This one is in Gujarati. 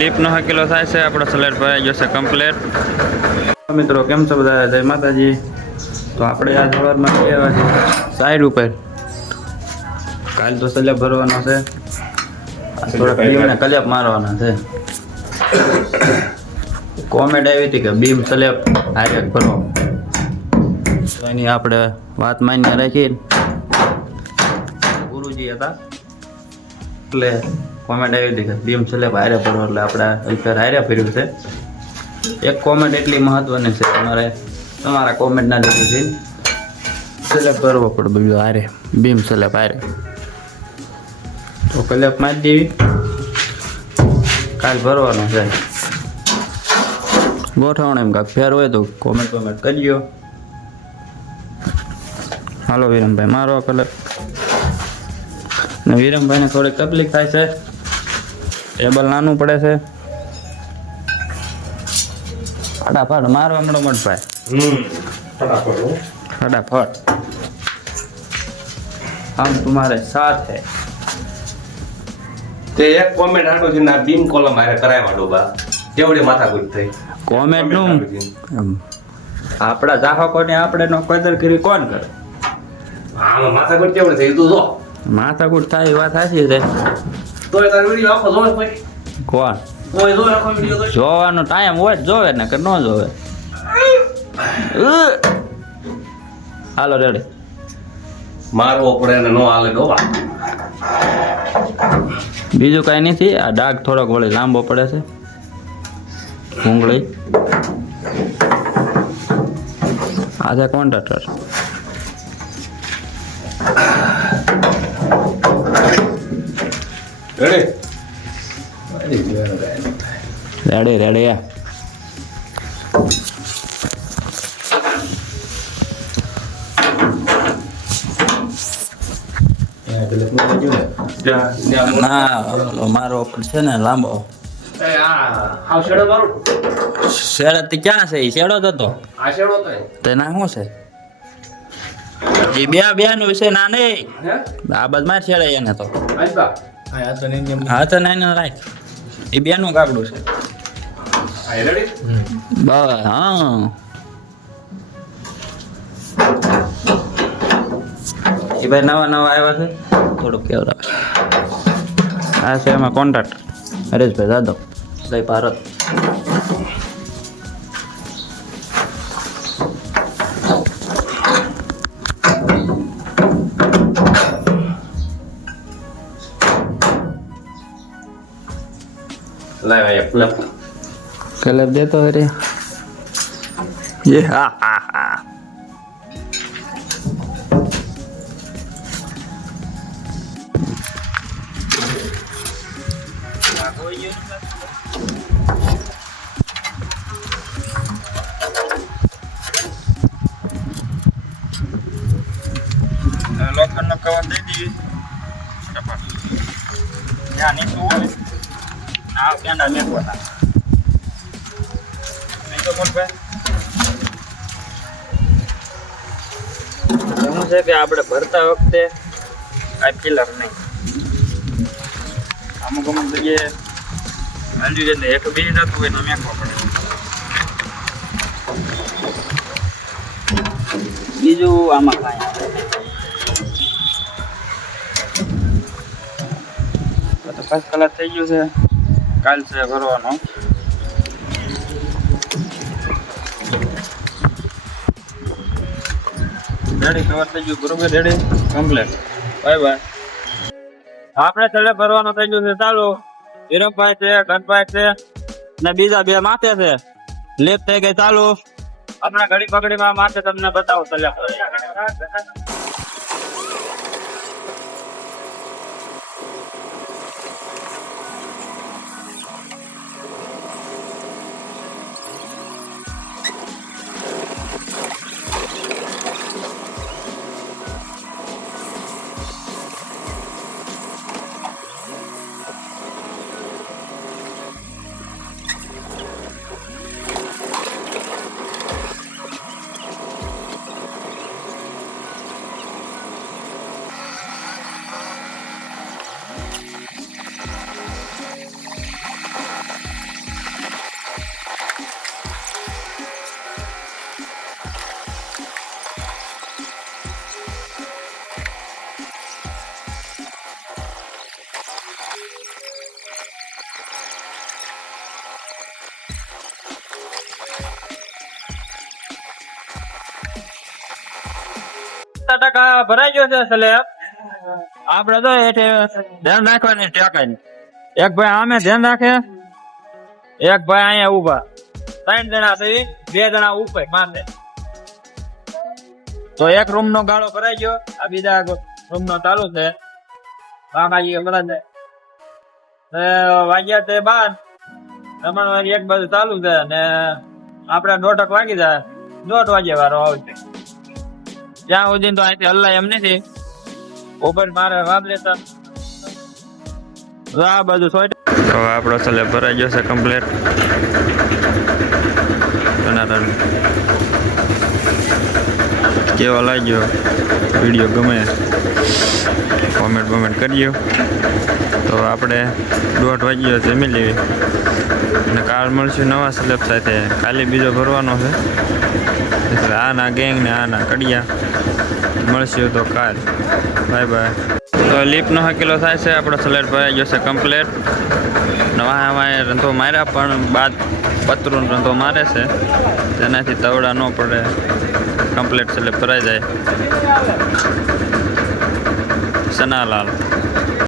લીપનો કિલો થાય છે આપણો સલેડ ભરાઈ ગયો છે કમ્પ્લેટ. મિત્રો કેમ છો બધા? જય માતાજી. તો આપણે આ સવારમાં આવ્યા છે સાઈડ ઉપર. કાલ તો સલેબ ભરવાનો છે, થોડાક બીમને કલેપ મારવાના છે. કોમેન્ટ આવી હતી કે બીમ સલેબ હારે ભરો, તો એની આપણે વાત માન્ય રાખી. ગુરુજી હતા એટલે કોમેન્ટ આવી હતી કે બીમ સલેબ હારે ભરો, એટલે આપણે અલ્ફેર હારે ભર્યું છે. એક કોમેન્ટ એટલી મહત્વની છે, તમારા કોમેન્ટ ના લીધે સલેબ ભરવો પડે બધું હારે, બીમ સલેબ હારે. તો કલેપ મારી દેવી, કાલ ભરવાનો છે. ગોઠવણ એમ કાંક ફેર હોય તો કોમેન્ટ કરજો. હાલો વિરમભાઈ મારો કલર. ને વિરમભાઈને થોડીક તકલીફ થાય છે, ટેબલ નાનું પડે છે. ફટાફટ મારવા મળો મોટભાઈ, ફટાફટ. हम तुम्हारे साथ है. તે એક કોમેન્ટ આટો છે ના બીમ કોલમ મારે કરાવવા ડોબા કેવડી માથાકૂટ થઈ. કોમેન્ટ નું આપણા ચાહકોને આપણે નો કદર કરી કોણ કરે? આમાં માથાકૂટ કેવડી થઈ તું જો. માથાકૂટ થાય વાત સાચી છે. તોય તારો વિડિયો આખો જોવે કોઈ? કોણ કોઈ જોવે આખો વિડિયો તો? જોવાનો ટાઈમ હોય જ જોવે ને કે ન જોવે. હાલો રેડી. મારવો પડે ને નો હાલે ડોબા. બીજું કાંઈ નથી. આ ડાઘ થોડોક વળી લાંબો પડે છે. ભૂંગળી આ છે કોન્ટ્રાક્ટર. Ready ready. ના મારો છે ને લાંબો. શેડો તે ક્યાં છે? એ શેડો જ હતો. તે ના શું છે? એ બે નું વિષય ના નહીં. આ બધ શેડે એને તો હા તો નહીં રાખ. એ બે નું કાગડું છે. બસ હા. એ ભાઈ નવા આવ્યા છે, થોડુંક કેવડાવે. આ છે એમાં કોન્ટ્રાક્ટર હરેશભાઈ જાદવ, જય ભારત. કલર દેતો અરે હા હા હા. લોખંડનો કવર દઈ દીધી. ત્યાં નીચું હોય આ પેંડા મેકવાના. નહીં તો કોણ ભાઈ એવું છે કે આપણે ભરતા વખતે કાંઈ ફિલર નહીં. અમુક જગ્યાએ હાલ્યું એટલે હેઠું બીજી જતું હોય તો મેકવા પડે. બીજું આમાં કાંઈ તો ફર્સ્ટ કલર થઈ ગયું છે. કાલ છે ભરવાનો. રેડી કવર થઈ ગયું બરોબર. Ready complete. Bye bye. આપણે છેલ્લે ભરવાનો થઈ ગયું છે ચાલુ. વિરમભાઈ છે, ગણભાઈ છે ને બીજા બે માથે છે. લેપ થઈ ગઈ ચાલુ. આપણા ઘડી પકડીમાં માથે તમને બતાવો છેલ્લે. 70% ભરાઈ ગયો છે સ્લેબ. આપણે તો એઠે ધ્યાન રાખવાની ટેકાની. એક ભાઈ આમે ધ્યાન રાખે, એક ભાઈ અહીંયા ઉભા, 3 જણા થઈ, 2 જણા ઉપર માથે. તો એક રૂમ નો ગાળો ભરાઈ ગયો, આ બીજા રૂમ નો ચાલુ છે. બાબાજી બધા વાગ્યા તે 12, રમણવારી એક બાજુ ચાલુ છે ને આપણે 1:30 વાગી જાય, 1:30 વાગે વારો આવશે. ત્યાં સુધી તો અહીંથી હલ્લાય એમ નથી. ઉપર મારે વાપ લેતા આ બધું સોય. હવે આપણો સ્લેબ ભરાઈ ગયો છે કમ્પ્લીટ. કેવો લાગ્યો વિડીયો, ગમે કોમેન્ટ કરજો. તો આપણે 1:30 વાગ્યો જમી લેવી અને કાલ મળશું નવા સ્લેબ સાથે. કાલે બીજો ભરવાનો છે, એટલે આના ગેંગ ને આના કડિયા મળશું તો કાલ. Bye bye. તો લીપનો હકેલો થાય છે, આપણો સ્લેબ ભરાઈ ગયો છે કમ્પ્લીટ. નવા રંધો માર્યા પણ બાદ પતરું રંધો મારે છે, તેનાથી તવડા ન પડે, કમ્પ્લીટ સ્લેબ ભરાઈ જાય. સનાલાલ.